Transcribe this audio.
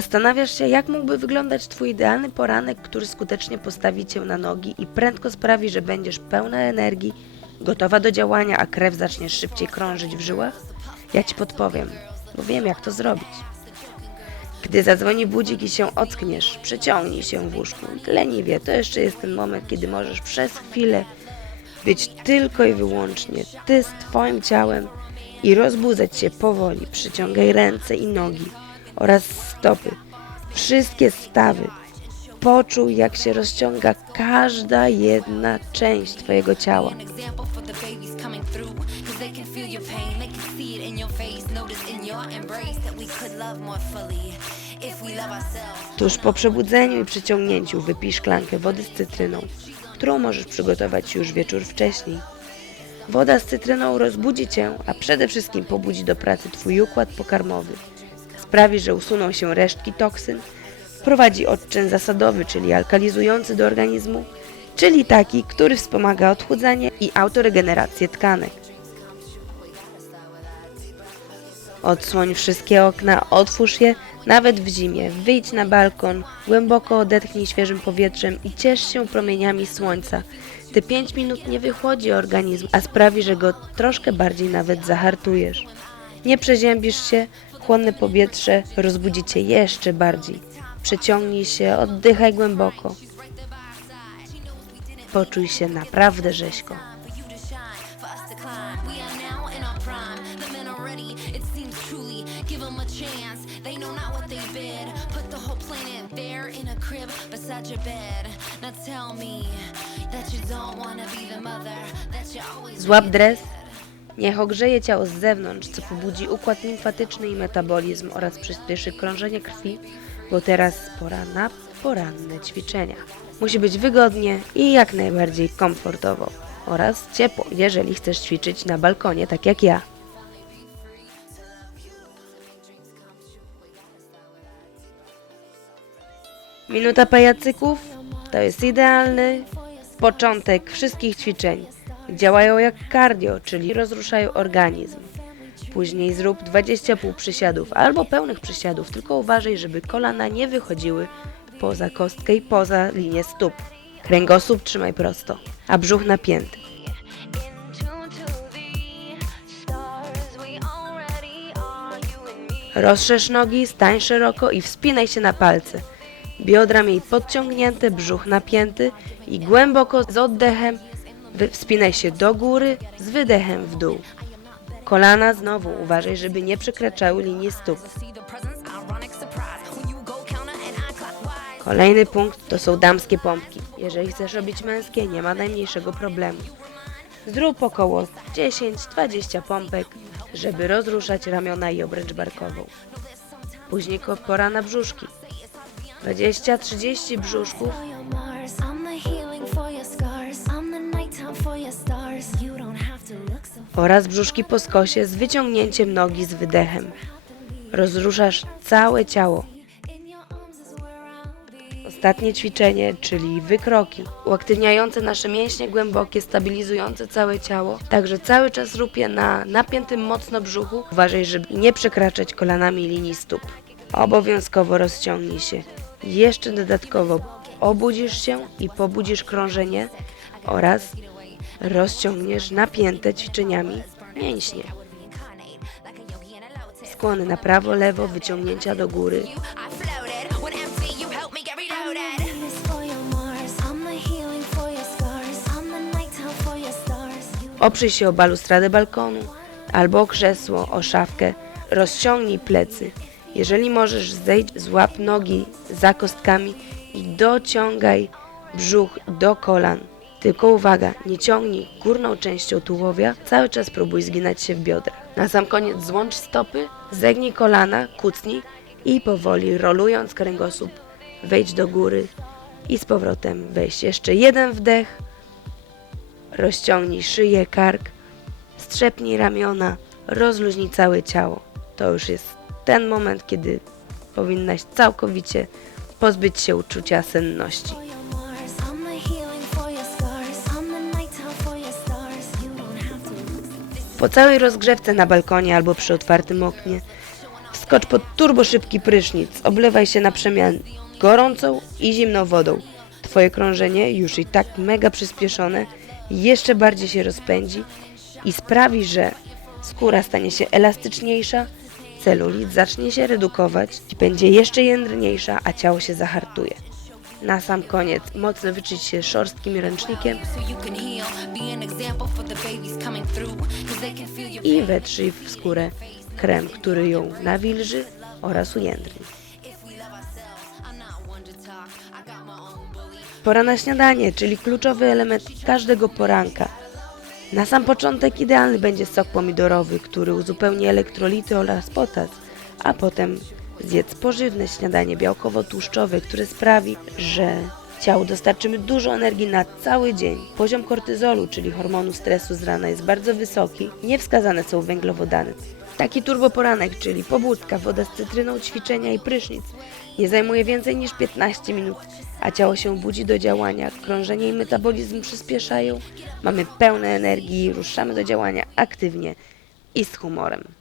Zastanawiasz się, jak mógłby wyglądać Twój idealny poranek, który skutecznie postawi Cię na nogi i prędko sprawi, że będziesz pełna energii, gotowa do działania, a krew zacznie szybciej krążyć w żyłach? Ja Ci podpowiem, bo wiem, jak to zrobić. Gdy zadzwoni budzik i się ockniesz, przeciągnij się w łóżku. Leniwie, to jeszcze jest ten moment, kiedy możesz przez chwilę być tylko i wyłącznie ty z Twoim ciałem i rozbudzać się powoli. Przyciągaj ręce i nogi oraz stopy, wszystkie stawy. Poczuj, jak się rozciąga każda jedna część Twojego ciała. Tuż po przebudzeniu i przyciągnięciu wypij szklankę wody z cytryną, którą możesz przygotować już wieczór wcześniej. Woda z cytryną rozbudzi Cię, a przede wszystkim pobudzi do pracy Twój układ pokarmowy. Sprawi, że usuną się resztki toksyn, wprowadzi odczyn zasadowy, czyli alkalizujący do organizmu, czyli taki, który wspomaga odchudzanie i autoregenerację tkanek. Odsłoń wszystkie okna, otwórz je, nawet w zimie. Wyjdź na balkon, głęboko odetchnij świeżym powietrzem i ciesz się promieniami słońca. Te 5 minut nie wychłodzi organizm, a sprawi, że go troszkę bardziej nawet zahartujesz. Nie przeziębisz się, chłonne powietrze rozbudzi cię jeszcze bardziej. Przeciągnij się, oddychaj głęboko. Poczuj się naprawdę rzeźko. Złap dres. Niech ogrzeje ciało z zewnątrz, co pobudzi układ limfatyczny i metabolizm oraz przyspieszy krążenie krwi, bo teraz pora na poranne ćwiczenia. Musi być wygodnie i jak najbardziej komfortowo oraz ciepło, jeżeli chcesz ćwiczyć na balkonie, tak jak ja. Minuta pajacyków to jest idealny początek wszystkich ćwiczeń. Działają jak cardio, czyli rozruszają organizm. Później zrób 20 półprzysiadów albo pełnych przysiadów, tylko uważaj, żeby kolana nie wychodziły poza kostkę i poza linię stóp. Kręgosłup trzymaj prosto, a brzuch napięty. Rozszerz nogi, stań szeroko i wspinaj się na palce. Biodra miej podciągnięte, brzuch napięty i głęboko z oddechem wspinaj się do góry, z wydechem w dół. Kolana znowu uważaj, żeby nie przekraczały linii stóp. Kolejny punkt to są damskie pompki. Jeżeli chcesz robić męskie, nie ma najmniejszego problemu. Zrób około 10-20 pompek, żeby rozruszać ramiona i obręcz barkową. Później pora na brzuszki. 20-30 brzuszków oraz brzuszki po skosie z wyciągnięciem nogi z wydechem. Rozruszasz całe ciało. Ostatnie ćwiczenie, czyli wykroki, uaktywniające nasze mięśnie głębokie, stabilizujące całe ciało. Także cały czas rób je na napiętym mocno brzuchu. Uważaj, żeby nie przekraczać kolanami linii stóp. Obowiązkowo rozciągnij się. Jeszcze dodatkowo obudzisz się i pobudzisz krążenie oraz rozciągniesz napięte ćwiczeniami mięśnie. Skłony na prawo, lewo, wyciągnięcia do góry. Oprzyj się o balustradę balkonu albo o krzesło, o szafkę. Rozciągnij plecy. Jeżeli możesz, zejdź, złap nogi za kostkami i dociągaj brzuch do kolan. Tylko uwaga, nie ciągnij górną częścią tułowia, cały czas próbuj zginać się w biodrach. Na sam koniec złącz stopy, zegnij kolana, kucnij i powoli rolując kręgosłup wejdź do góry i z powrotem wejść. Jeszcze jeden wdech, Rozciągnij szyję, kark, strzepnij ramiona, rozluźnij całe ciało. To już jest ten moment, kiedy powinnaś całkowicie pozbyć się uczucia senności. Po całej rozgrzewce na balkonie albo przy otwartym oknie Wskocz pod turbo szybki prysznic, oblewaj się na przemian gorącą i zimną wodą. Twoje krążenie, już i tak mega przyspieszone, jeszcze bardziej się rozpędzi i sprawi, że skóra stanie się elastyczniejsza, celulit zacznie się redukować, będzie jeszcze jędrniejsza, a ciało się zahartuje. Na sam koniec mocno wyczyść się szorstkim ręcznikiem i wetrzyj w skórę krem, który ją nawilży oraz ujędrni. Pora na śniadanie, czyli kluczowy element każdego poranka. Na sam początek idealny będzie sok pomidorowy, który uzupełni elektrolity oraz potas, a potem zjedz pożywne śniadanie białkowo-tłuszczowe, które sprawi, że ciału dostarczymy dużo energii na cały dzień. Poziom kortyzolu, czyli hormonu stresu z rana jest bardzo wysoki, niewskazane są węglowodany. Taki turboporanek, czyli pobudka, woda z cytryną, ćwiczenia i prysznic, nie zajmuje więcej niż 15 minut, a ciało się budzi do działania, krążenie i metabolizm przyspieszają, mamy pełne energii, ruszamy do działania aktywnie i z humorem.